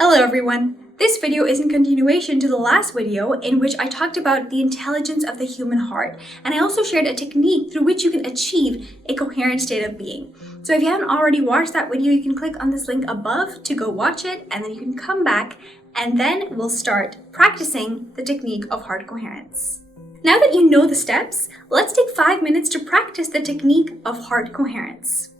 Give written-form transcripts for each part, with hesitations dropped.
Hello everyone! This video is in continuation to the last video in which I talked about the intelligence of the human heart, and I also shared a technique through which you can achieve a coherent state of being. So if you haven't already watched that video, you can click on this link above to go watch it, and then you can come back and then we'll start practicing the technique of heart coherence. Now that you know the steps, let's take 5 minutes to practice the technique of heart coherence.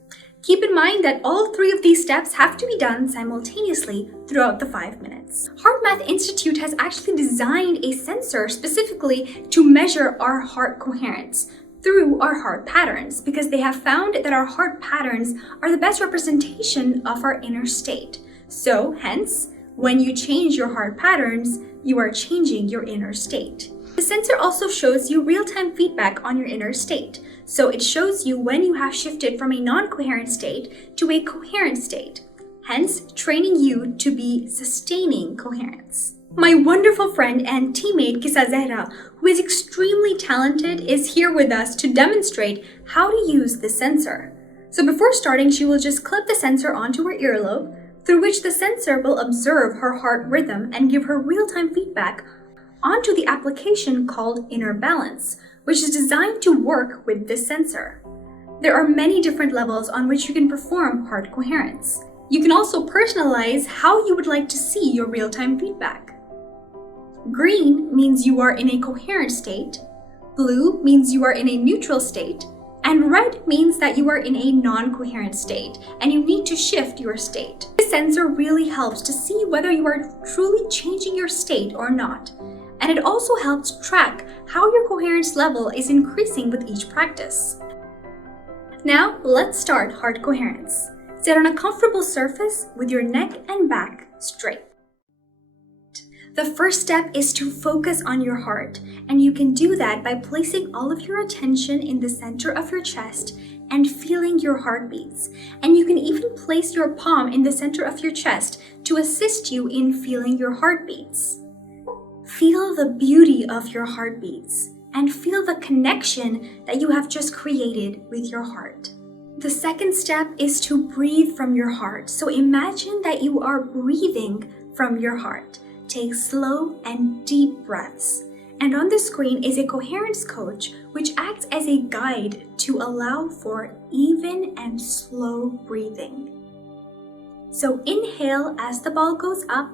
Keep in mind that all 3 of these steps have to be done simultaneously throughout the 5 minutes. HeartMath Institute has actually designed a sensor specifically to measure our heart coherence through our heart patterns because they have found that our heart patterns are the best representation of our inner state. So, hence, when you change your heart patterns, you are changing your inner state. The sensor also shows you real-time feedback on your inner state. So it shows you when you have shifted from a non-coherent state to a coherent state, hence training you to be sustaining coherence. My wonderful friend and teammate Kisa Zehra, who is extremely talented, is here with us to demonstrate how to use the sensor. So before starting, she will just clip the sensor onto her earlobe, through which the sensor will observe her heart rhythm and give her real-time feedback onto the application called Inner Balance, which is designed to work with this sensor. There are many different levels on which you can perform heart coherence. You can also personalize how you would like to see your real-time feedback. Green means you are in a coherent state, blue means you are in a neutral state, and red means that you are in a non-coherent state and you need to shift your state. This sensor really helps to see whether you are truly changing your state or not. And it also helps track how your coherence level is increasing with each practice. Now, let's start heart coherence. Sit on a comfortable surface with your neck and back straight. The first step is to focus on your heart, and you can do that by placing all of your attention in the center of your chest and feeling your heartbeats. And you can even place your palm in the center of your chest to assist you in feeling your heartbeats. Feel the beauty of your heartbeats and feel the connection that you have just created with your heart. The second step is to breathe from your heart. So imagine that you are breathing from your heart. Take slow and deep breaths. And on the screen is a coherence coach which acts as a guide to allow for even and slow breathing. So inhale as the ball goes up,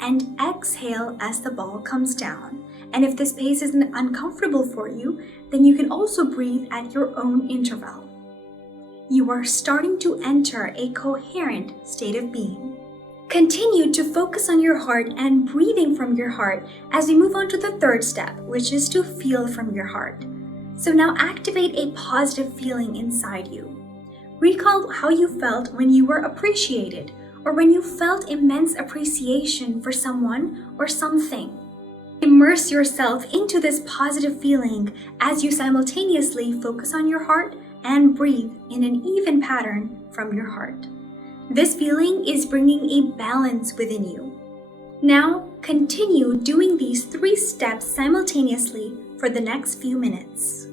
and exhale as the ball comes down. And if this pace is uncomfortable for you, then you can also breathe at your own interval. You are starting to enter a coherent state of being. Continue to focus on your heart and breathing from your heart as we move on to the third step, which is to feel from your heart. So now activate a positive feeling inside you. Recall how you felt when you were appreciated, or when you felt immense appreciation for someone or something. Immerse yourself into this positive feeling as you simultaneously focus on your heart and breathe in an even pattern from your heart. This feeling is bringing a balance within you. Now, continue doing these 3 steps simultaneously for the next few minutes.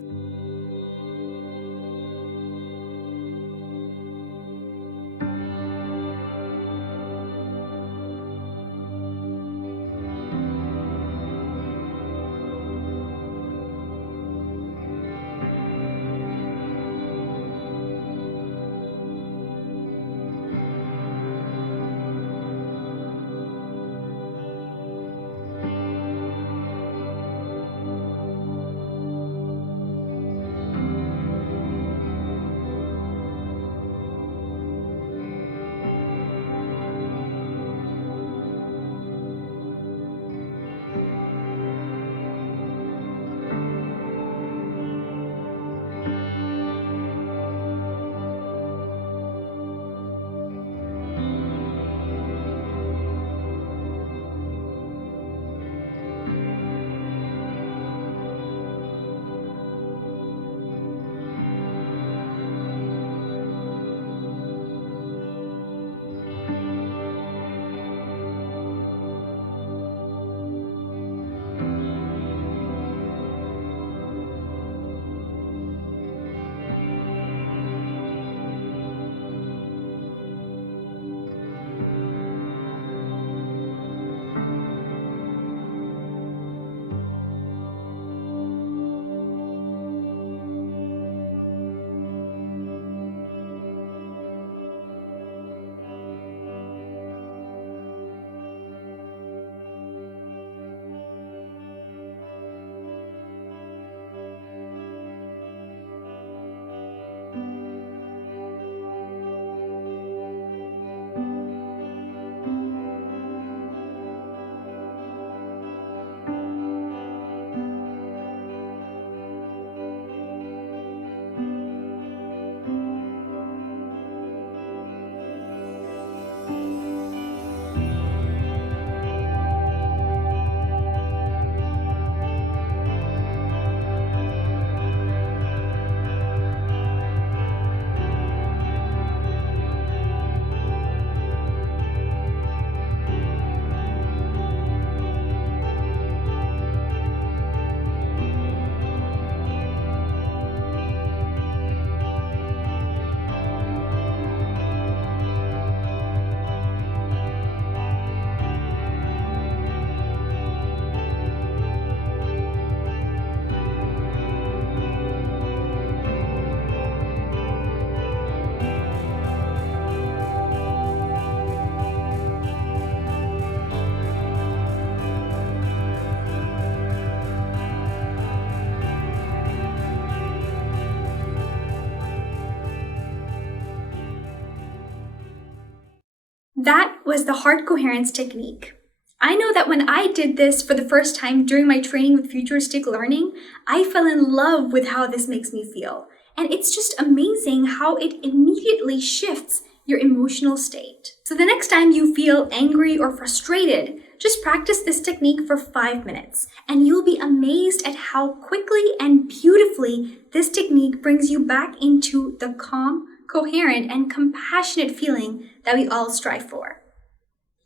That was the heart coherence technique. I know that when I did this for the first time during my training with futuristic learning, I fell in love with how this makes me feel. And it's just amazing how it immediately shifts your emotional state. So the next time you feel angry or frustrated, just practice this technique for 5 minutes, and you'll be amazed at how quickly and beautifully this technique brings you back into the calm, coherent, and compassionate feeling that we all strive for.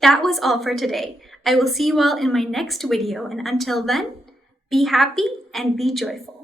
That was all for today. I will see you all in my next video, and until then, be happy and be joyful.